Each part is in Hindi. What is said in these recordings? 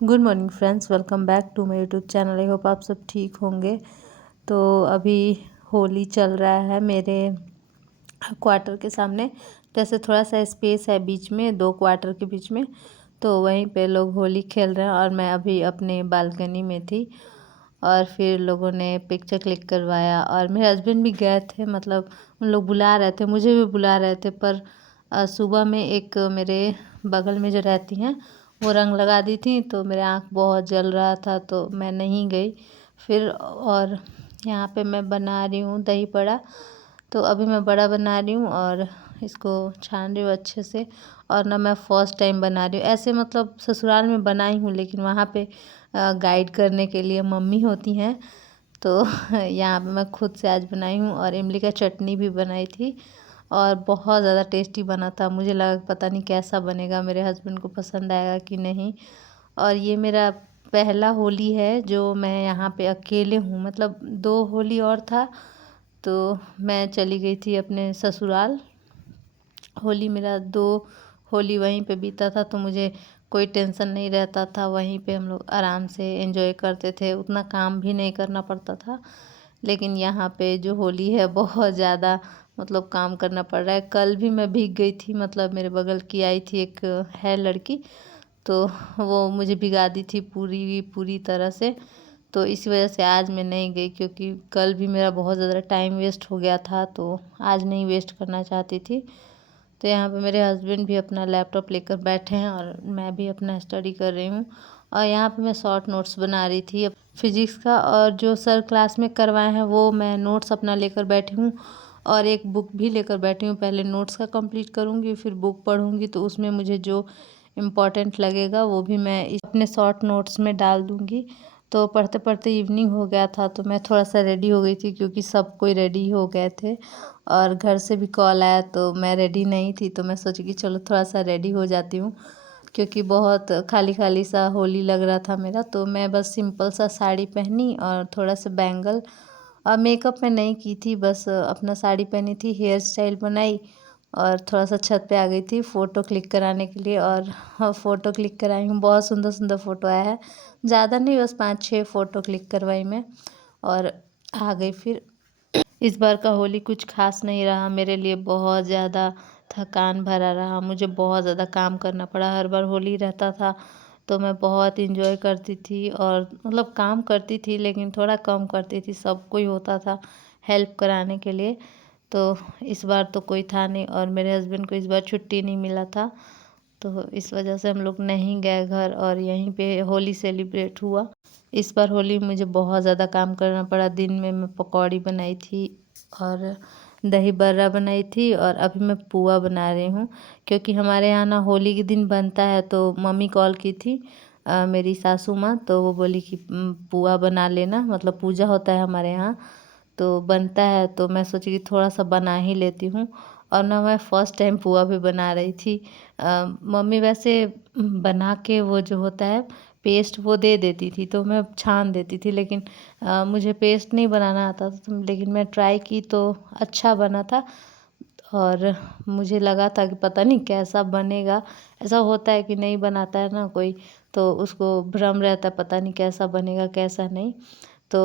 Good morning friends, welcome back to my YouTube channel. I hope आप सब ठीक होंगे। तो अभी होली चल रहा है मेरे क्वार्टर के सामने। जैसे थोड़ा सा स्पेस है बीच में, दो क्वार्टर के बीच में, तो वहीं पे लोग होली खेल रहे हैं और मैं अभी अपने बालकनी में थी। और फिर लोगों ने पिक्चर क्लिक करवाया और मेरे हस्बैंड भी गए थे, मतलब उन लोग बुला रहे थे, मुझे भी बुला रहे थे। पर सुबह में एक मेरे बगल में जो रहती हैं वो रंग लगा दी थी, तो मेरे आँख बहुत जल रहा था तो मैं नहीं गई फिर। और यहाँ पे मैं बना रही हूँ दही बड़ा। तो अभी मैं बड़ा बना रही हूँ और इसको छान रही हूँ अच्छे से। और ना मैं फ़र्स्ट टाइम बना रही हूँ ऐसे, मतलब ससुराल में बनाई हूँ लेकिन वहाँ पे गाइड करने के लिए मम्मी होती हैं। तो यहाँ पे मैं खुद से आज बनाई हूँ और इमली का चटनी भी बनाई थी और बहुत ज़्यादा टेस्टी बना था। मुझे लगा पता नहीं कैसा बनेगा, मेरे हस्बैंड को पसंद आएगा कि नहीं। और ये मेरा पहला होली है जो मैं यहाँ पे अकेले हूँ, मतलब 2 होली और था तो मैं चली गई थी अपने ससुराल। होली मेरा 2 होली वहीं पे बीता था, तो मुझे कोई टेंशन नहीं रहता था। वहीं पे हम लोग आराम से एंजॉय करते थे, उतना काम भी नहीं करना पड़ता था। लेकिन यहाँ पे जो होली है बहुत ज़्यादा मतलब काम करना पड़ रहा है। कल भी मैं भीग गई थी, मतलब मेरे बगल की आई थी एक है लड़की, तो वो मुझे भिगा दी थी पूरी पूरी तरह से। तो इसी वजह से आज मैं नहीं गई, क्योंकि कल भी मेरा बहुत ज़्यादा टाइम वेस्ट हो गया था, तो आज नहीं वेस्ट करना चाहती थी। तो यहाँ पे मेरे हस्बैंड भी अपना लैपटॉप लेकर बैठे हैं और मैं भी अपना स्टडी कर रही हूँ। और यहाँ पे मैं शॉर्ट नोट्स बना रही थी फिजिक्स का, और जो सर क्लास में करवाए हैं वो मैं नोट्स अपना लेकर बैठी हूँ और एक बुक भी लेकर बैठी हूँ। पहले नोट्स का कंप्लीट करूँगी, फिर बुक पढ़ूँगी, तो उसमें मुझे जो इम्पोर्टेंट लगेगा वो भी मैं अपने शॉर्ट नोट्स में डाल दूँगी। तो पढ़ते पढ़ते इवनिंग हो गया था, तो मैं थोड़ा सा रेडी हो गई थी क्योंकि सब कोई रेडी हो गए थे। और घर से भी कॉल आया तो मैं रेडी नहीं थी, तो मैं सोची कि चलो थोड़ा सा रेडी हो जाती हूँ, क्योंकि बहुत खाली खाली सा होली लग रहा था मेरा। तो मैं बस सिंपल सा साड़ी पहनी और थोड़ा सा बैंगल, और मेकअप मैं नहीं की थी, बस अपना साड़ी पहनी थी, हेयर स्टाइल बनाई और थोड़ा सा छत पे आ गई थी फ़ोटो क्लिक कराने के लिए। और हाँ, फ़ोटो क्लिक कराई हूँ, बहुत सुंदर सुंदर फ़ोटो आया है। ज़्यादा नहीं, बस 5-6 फ़ोटो क्लिक करवाई मैं और आ गई फिर। इस बार का होली कुछ खास नहीं रहा मेरे लिए, बहुत ज़्यादा थकान भरा रहा। मुझे बहुत ज़्यादा काम करना पड़ा। हर बार होली रहता था तो मैं बहुत इंजॉय करती थी और मतलब काम करती थी लेकिन थोड़ा कम करती थी, सब कोई होता था हेल्प कराने के लिए। तो इस बार तो कोई था नहीं और मेरे हस्बैंड को इस बार छुट्टी नहीं मिला था, तो इस वजह से हम लोग नहीं गए घर और यहीं पे होली सेलिब्रेट हुआ। इस बार होली मुझे बहुत ज़्यादा काम करना पड़ा। दिन में मैं पकौड़ी बनाई थी और दही बड़ा बनाई थी और अभी मैं पुआ बना रही हूँ, क्योंकि हमारे यहाँ ना होली के दिन बनता है। तो मम्मी कॉल की थी मेरी सासू माँ, तो वो बोली कि पुआ बना लेना, मतलब पूजा होता है हमारे यहाँ तो बनता है। तो मैं सोची कि थोड़ा सा बना ही लेती हूँ। और ना मैं फ़र्स्ट टाइम पुआ भी बना रही थी। मम्मी वैसे बना के वो जो होता है पेस्ट वो दे देती थी, तो मैं छान देती थी, लेकिन मुझे पेस्ट नहीं बनाना आता था। लेकिन मैं ट्राई की तो अच्छा बना था और मुझे लगा था कि पता नहीं कैसा बनेगा। ऐसा होता है कि नहीं बनाता है ना कोई, तो उसको भ्रम रहता है पता नहीं कैसा बनेगा कैसा नहीं। तो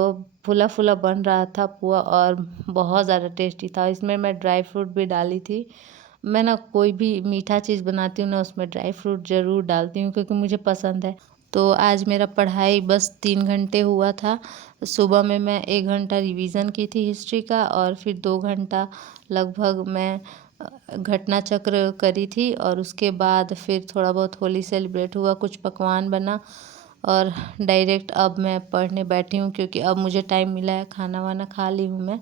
फूला फूला बन रहा था पुआ और बहुत ज़्यादा टेस्टी था। इसमें मैं ड्राई फ्रूट भी डाली थी। मैं ना कोई भी मीठा चीज़ बनाती हूँ ना, उसमें ड्राई फ्रूट ज़रूर डालती हूँ क्योंकि मुझे पसंद है। तो आज मेरा पढ़ाई बस 3 घंटे हुआ था। सुबह में मैं 1 घंटा रिवीज़न की थी हिस्ट्री का और फिर 2 घंटा लगभग मैं घटना चक्र करी थी। और उसके बाद फिर थोड़ा बहुत होली सेलिब्रेट हुआ, कुछ पकवान बना और डायरेक्ट अब मैं पढ़ने बैठी हूँ, क्योंकि अब मुझे टाइम मिला है, खाना वाना खा ली हूँ मैं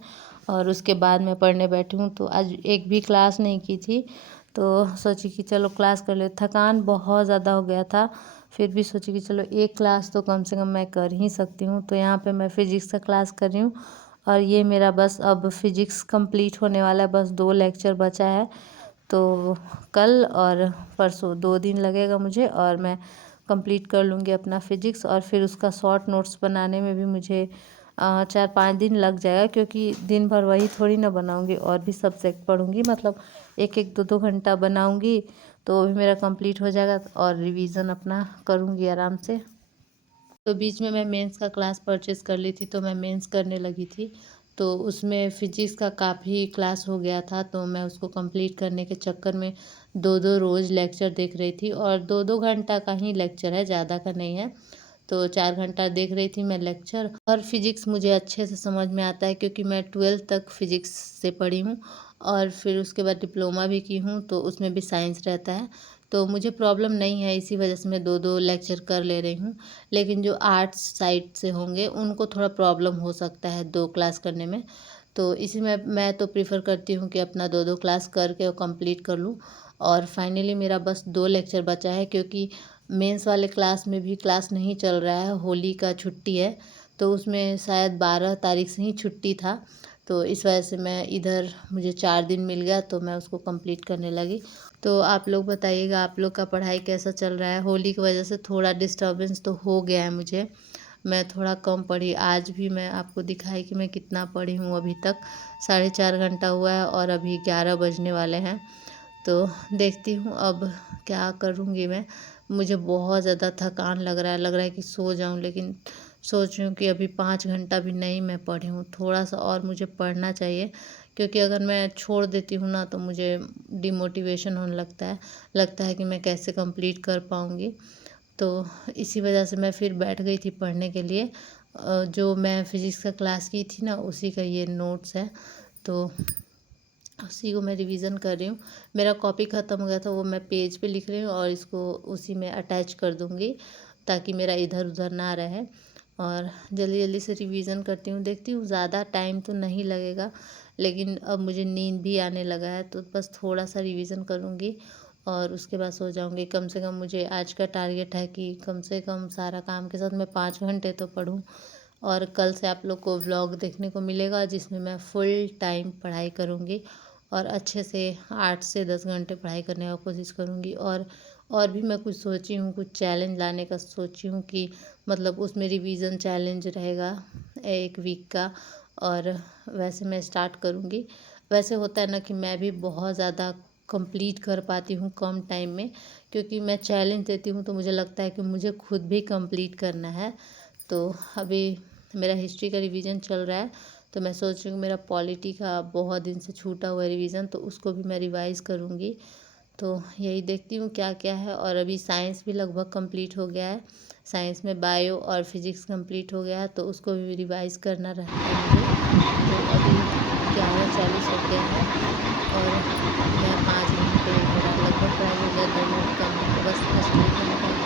और उसके बाद मैं पढ़ने बैठी हूँ। तो आज एक भी क्लास नहीं की थी, तो सोची कि चलो क्लास कर ले। थकान बहुत ज़्यादा हो गया था, फिर भी सोची कि चलो एक क्लास तो कम से कम मैं कर ही सकती हूँ। तो यहाँ पे मैं फ़िज़िक्स का क्लास कर रही हूँ और ये मेरा बस अब फ़िज़िक्स कंप्लीट होने वाला है, बस 2 लेक्चर बचा है। तो कल और परसों 2 दिन लगेगा मुझे और मैं कंप्लीट कर लूँगी अपना फ़िज़िक्स। और फिर उसका शॉर्ट नोट्स बनाने में भी मुझे 4-5 दिन लग जाएगा, क्योंकि दिन भर वही थोड़ी ना बनाऊँगी, और भी सब्जेक्ट पढ़ूँगी, मतलब 1-1 2-2 घंटा बनाऊँगी तो वो भी मेरा कंप्लीट हो जाएगा और रिवीज़न अपना करूँगी आराम से। तो बीच में मैं मेंस का क्लास परचेज़ कर ली थी, तो मैं मेंस करने लगी थी। तो उसमें फ़िज़िक्स का काफ़ी क्लास हो गया था, तो मैं उसको कंप्लीट करने के चक्कर में 2-2 रोज़ लेक्चर देख रही थी, और 2-2 घंटा का ही लेक्चर है, ज़्यादा का नहीं है। तो 4 घंटा देख रही थी मैं लेक्चर, और फ़िज़िक्स मुझे अच्छे से समझ में आता है क्योंकि मैं 12th तक फ़िज़िक्स से पढ़ी हूँ, और फिर उसके बाद डिप्लोमा भी की हूँ, तो उसमें भी साइंस रहता है। तो मुझे प्रॉब्लम नहीं है, इसी वजह से मैं 2-2 लेक्चर कर ले रही हूँ। लेकिन जो आर्ट्स साइड से होंगे उनको थोड़ा प्रॉब्लम हो सकता है 2 क्लास करने में। तो इसी में मैं तो प्रेफ़र करती हूँ कि अपना 2-2 क्लास करके और कंप्लीट कर लूँ। और फाइनली मेरा बस 2 लेक्चर बचा है, क्योंकि मेंस वाले क्लास में भी क्लास नहीं चल रहा है, होली का छुट्टी है, तो उसमें शायद 12 तारीख से ही छुट्टी था। तो इस वजह से मैं इधर, मुझे 4 दिन मिल गया, तो मैं उसको कंप्लीट करने लगी। तो आप लोग बताइएगा, आप लोग का पढ़ाई कैसा चल रहा है? होली की वजह से थोड़ा डिस्टर्बेंस तो हो गया है मुझे। मैं थोड़ा कम पढ़ी, आज भी मैं आपको दिखाई कि मैं कितना पढ़ी हूँ अभी तक। 4.5 घंटा हुआ है और अभी 11 बजने वाले हैं। तो देखती हूँ अब क्या करूँगी मैं। मुझे बहुत ज़्यादा थकान लग रहा है कि सो जाऊँ, लेकिन सोच रही हूँ कि अभी 5 घंटा भी नहीं मैं पढ़ी हूँ, थोड़ा-सा और मुझे पढ़ना चाहिए, क्योंकि अगर मैं छोड़ देती हूँ ना, तो मुझे डिमोटिवेशन होने लगता है कि मैं कैसे कंप्लीट कर पाऊँगी। तो इसी वजह से मैं फिर बैठ गई थी पढ़ने के लिए। जो मैं फ़िज़िक्स का क्लास की थी ना, उसी का ये नोट्स है, तो उसी को मैं रिवीज़न कर रही हूँ। मेरा कॉपी ख़त्म हो गया था, वो मैं पेज पे लिख रही हूँ और इसको उसी में अटैच कर दूँगी, ताकि मेरा इधर-उधर ना रहे। और जल्दी-जल्दी से रिवीज़न करती हूँ, देखती हूँ ज़्यादा टाइम तो नहीं लगेगा, लेकिन अब मुझे नींद भी आने लगा है, तो बस थोड़ा-सा रिवीज़न करूँगी और उसके बाद सो जाऊँगी। कम से कम मुझे आज का टारगेट है कि कम से कम सारा काम के साथ मैं 5 घंटे तो पढूँ। और कल से आप लोग को व्लॉग देखने को मिलेगा, जिसमें मैं फुल टाइम पढ़ाई करूँगी और अच्छे से 8 से 10 घंटे पढ़ाई करने का कोशिश करूँगी। और भी मैं कुछ सोची हूँ, कुछ चैलेंज लाने का सोची हूँ कि मतलब उसमें रिवीज़न चैलेंज रहेगा 1 वीक का, और वैसे मैं स्टार्ट करूँगी। वैसे होता है ना कि मैं भी बहुत ज़्यादा कंप्लीट कर पाती हूँ कम टाइम में, क्योंकि मैं चैलेंज देती हूँ तो मुझे लगता है कि मुझे खुद भी कंप्लीट करना है। तो अभी मेरा हिस्ट्री का रिवीजन चल रहा है, तो मैं सोच रही हूँ मेरा पॉलिटी का बहुत दिन से छूटा हुआ है रिवीजन, तो उसको भी मैं रिवाइज़ करूँगी। तो यही देखती हूँ क्या-क्या है, और अभी साइंस भी लगभग कंप्लीट हो गया है। साइंस में बायो और फिज़िक्स कंप्लीट हो गया है, तो उसको भी रिवाइज़ करना रहता है मुझे। तो अभी 11:40 हो गया है, और मैं 5 घंटे मेरा लगभग पढ़ाई हो गया, 2 मिनट कम है, तो बस फर्स्ट लिखने का